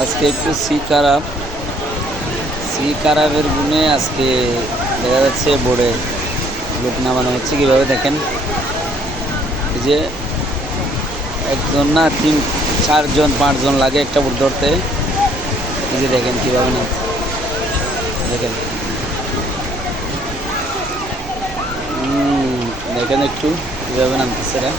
আজকে একটু সি কারাবের গুণে আজকে দেখা যাচ্ছে বোর্ডে লোক নামানো হচ্ছে। কীভাবে দেখেন, এই যে একজন না 4জন 5জন লাগে একটা বোর্ড ধরতে। এই যে দেখেন কীভাবে নামছে, দেখেন দেখেন একটু কীভাবে নামতেছে এরা।